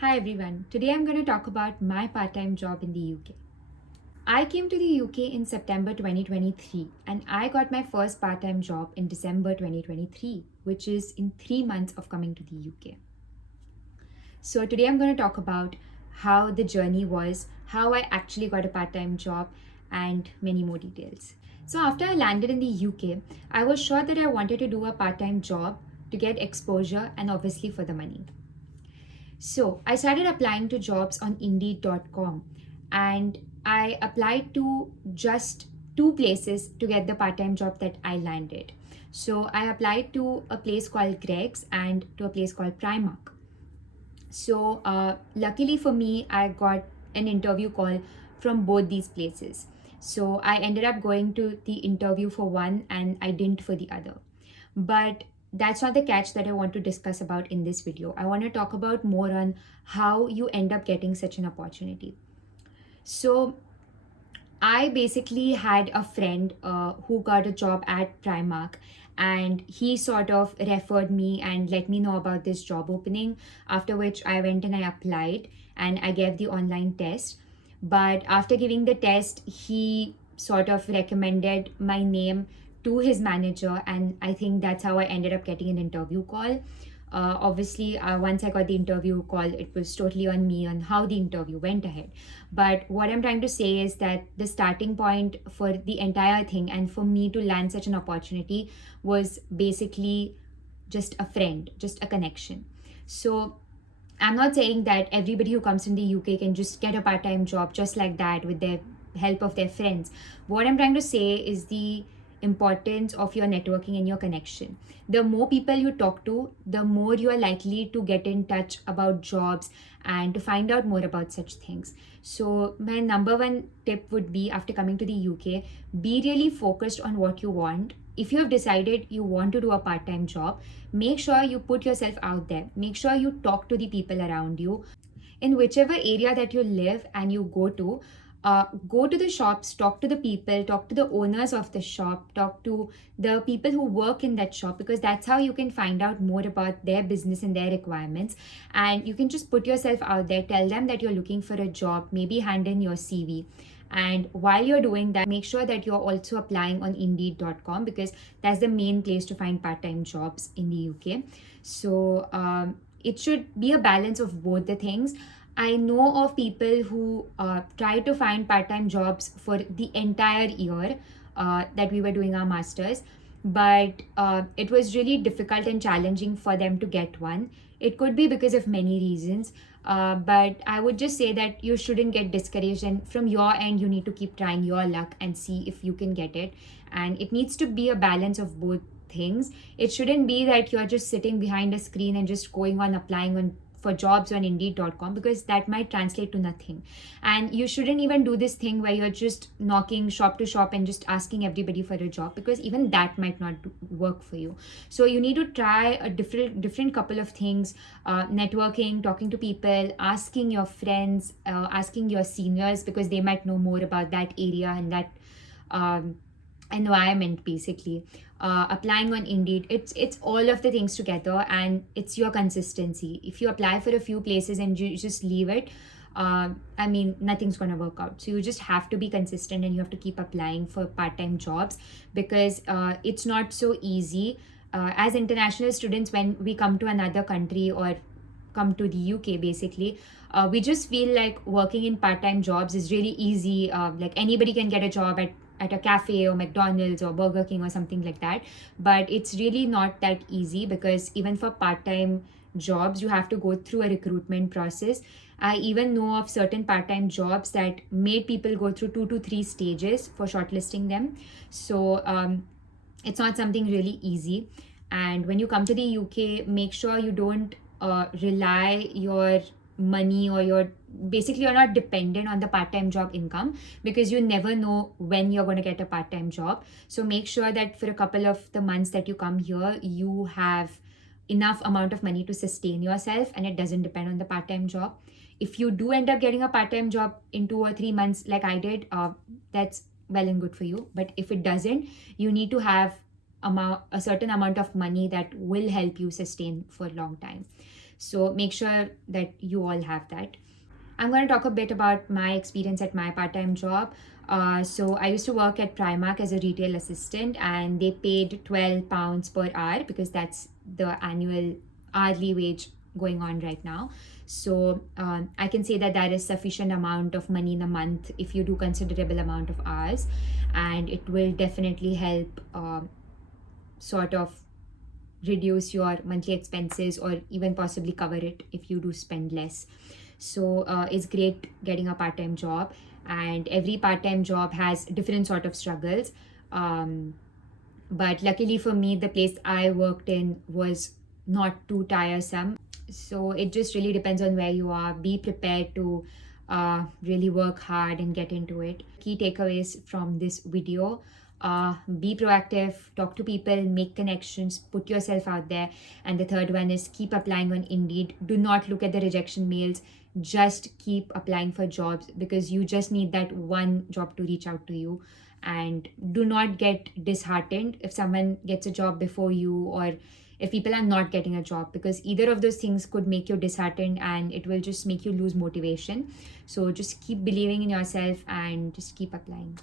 Hi everyone. Today I'm going to talk about my part time job in the UK. I came to the UK in September 2023 and I got my first part time job in December 2023, which is in 3 months of coming to the UK. So today I'm going to talk about how the journey was, how I actually got a part time job, and many more details. So after I landed in the UK, I was sure that I wanted to do a part time job to get exposure and obviously for the money. So I started applying to jobs on Indeed.com and I applied to just two places to get the part time job that I landed. So I applied to a place called Greg's and to a place called Primark. So luckily for me, I got an interview call from both these places. So I ended up going to the interview for one and I didn't for the other. But that's not the catch that I want to discuss about in this video. I want to talk about more on how you end up getting such an opportunity. So I basically had a friend who got a job at Primark, and he sort of referred me and let me know about this job opening. After which I went and I applied and I gave the online test. But after giving the test, he sort of recommended my name to his manager, and I think that's how I ended up getting an interview call. Obviously, once I got the interview call, it was totally on me on how the interview went ahead. But what I'm trying to say is that the starting point for the entire thing and for me to land such an opportunity was basically just a friend, just a connection. So I'm not saying that everybody who comes in the UK can just get a part time job just like that with their help of their friends. What I'm trying to say is the importance of your networking and your connection. The more people you talk to, the more you are likely to get in touch about jobs and to find out more about such things. So, my number one tip would be after coming to the UK, be really focused on what you want. If you have decided you want to do a part time job, make sure you put yourself out there. Make sure you talk to the people around you in whichever area that you live and you go to the shops, talk to the people, talk to the owners of the shop, talk to the people who work in that shop, because that's how you can find out more about their business and their requirements. And you can just put yourself out there, tell them that you're looking for a job, maybe hand in your CV. And while you're doing that, make sure that you're also applying on Indeed.com, because that's the main place to find part time jobs in the UK. So it should be a balance of both the things. I know of people who try to find part time jobs for the entire year that we were doing our masters, but it was really difficult and challenging for them to get one. It could be because of many reasons, but I would just say that you shouldn't get discouraged, and from your end, you need to keep trying your luck and see if you can get it. And it needs to be a balance of both things. It shouldn't be that you're just sitting behind a screen and just going on applying on for jobs on Indeed.com, because that might translate to nothing. And you shouldn't even do this thing where you're just knocking shop to shop and just asking everybody for a job, because even that might not work for you. So you need to try a different couple of things: networking, talking to people, asking your friends, asking your seniors, because they might know more about that area and that um, environment basically. Applying on Indeed, it's all of the things together, and it's your consistency. If you apply for a few places and you just leave it, I mean, nothing's gonna work out. So you just have to be consistent and you have to keep applying for part-time jobs, because it's not so easy. As international students, when we come to another country or come to the UK basically, we just feel like working in part-time jobs is really easy. Like anybody can get a job at a cafe or McDonald's or Burger King or something like that. But it's really not that easy, because even for part-time jobs, you have to go through a recruitment process. I even know of certain part-time jobs that made people go through 2 to 3 stages for shortlisting them. So it's not something really easy. And when you come to the UK, make sure you don't rely your money, or you're not dependent on the part-time job income, because you never know when you're going to get a part-time job. So make sure that for a couple of the months that you come here, you have enough amount of money to sustain yourself, and it doesn't depend on the part-time job. If you do end up getting a part-time job in 2 or 3 months like I did, that's well and good for you. But if it doesn't, you need to have a certain amount of money that will help you sustain for a long time. So make sure that you all have that. I'm going to talk a bit about my experience at my part time job. So, I used to work at Primark as a retail assistant, and they paid £12 per hour because that's the annual hourly wage going on right now. So, I can say that that is sufficient amount of money in a month if you do considerable amount of hours, and it will definitely help sort of reduce your monthly expenses or even possibly cover it if you do spend less. So it's great getting a part-time job, and every part-time job has different sort of struggles. But luckily for me, the place I worked in was not too tiresome. So it just really depends on where you are. Be prepared to really work hard and get into it. Key takeaways from this video: be proactive, talk to people, make connections, put yourself out there. And the third one is keep applying on Indeed. Do not look at the rejection mails, just keep applying for jobs, because you just need that one job to reach out to you. And do not get disheartened if someone gets a job before you, or if people are not getting a job, because either of those things could make you disheartened and it will just make you lose motivation. So just keep believing in yourself and just keep applying.